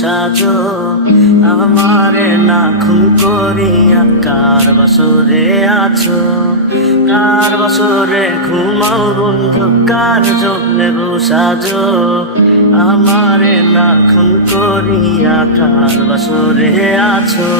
সাজো আমারে না খুন করিয়া কার বাসরে আছো, কার বাসরে ঘুমাও বন্ধু, কার জন্যে সাজো আমারে না খুন করিয়া কার বাসরে আছো।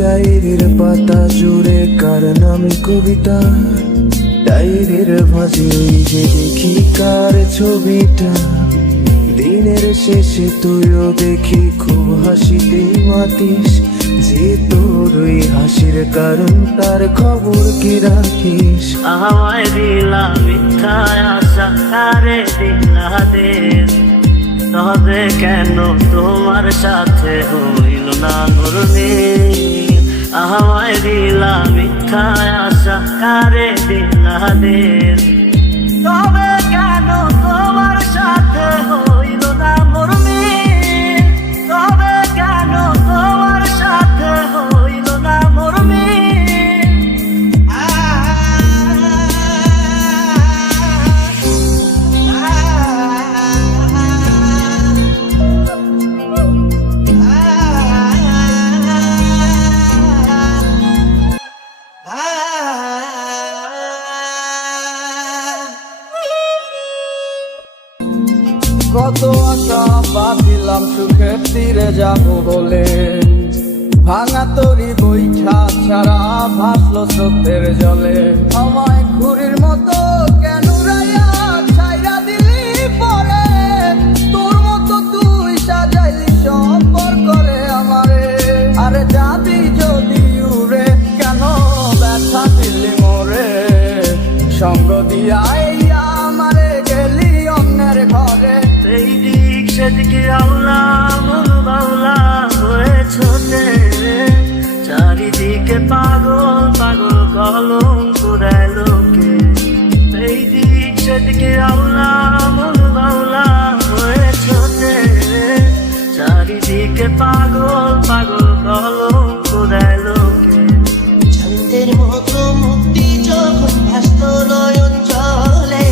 ডায়েরির পাতা জুড়ে কার নামে কবিতা, ডায়েরির মাঝে ওই যে দেখি কার ছবিটা। দিনের শেষে তুইও দেখি খুব হাসিতে মাতিস, যে তোর ওই হাসির কারণ তার খবর কি রাখিস। আমায় দিলা মিথ্যা আশা, আরে দিলা দেশ, তবে কেন তোমার সাথে হইল না ধরনে। আমায় দিলা মিথ্যা আশা, আরে দিলা দেশ, তবে কেন তোমার সাথে হইল না মরমে, তবে কেন তোমার সাথে হইল না মরমে। কত আশা বাঁধিলাম সুখের তীরে যাব বলে, ভাঙা তরি বৈঠা ছাড়া ভাসলো স্রোতের জলে। আমায় ঘুরির মতো কেন রাইয়া ছাইরা দিলি পরে, তোর মতো তুই সাজাইলি সম্পর করে আমারে। আরে যাবি যদি উড়ে কেন ব্যথা দিলি মোরে, সঙ্গ দিয়া আমারে গেলি অন্যের ঘরে। এই দিক সেদিকে আউলা মন বাউলা হয়ে ছোটে, চারিদিকে পাগল পাগল কলঙ্ক দেয় লোকে। এই দিক সেদিকে আউলা মন বাউলা হয়ে ছোটে, চারিদিকে পাগল পাগল কলঙ্ক দেয় লোকে। ছন্দের মতো মুক্তি যখন ভাসত নয়ন জলে,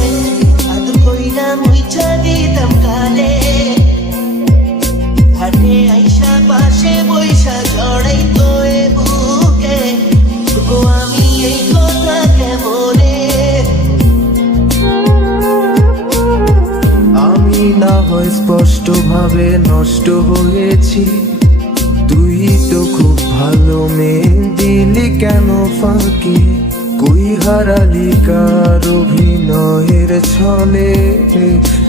আদর কইরা মুইছা দিতাম কালে। ঘাটে আইসা পাশে বৈশা জড়াইতো এ বুকে, তবু আমি এই কথা কেমনে। আমি না হয় স্পষ্ট ভাবে নষ্ট হয়েছি, তুই তো খুব ভালো মেয়ে, দিলি কেন ফাঁকি। কই হারালি কার অভিনয়ের ছলে,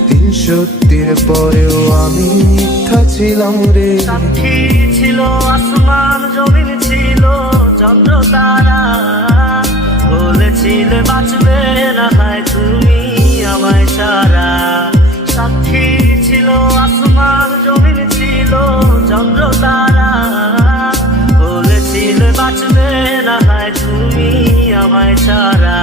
দিন সত্যির পরেও আমি মিথ্যা ছিলাম রে। সাক্ষী ছিল আসমান, জমিন ছিল চন্দ্র তারা, বলেছিলে বাঁচবে না হয় তুমি আমায় ছাড়া। সাক্ষী ছিল আসমান, জমিন ছিল চন্দ্র তারা, বলেছিলে বাঁচবে না হয় তুমি আমায় ছাড়া।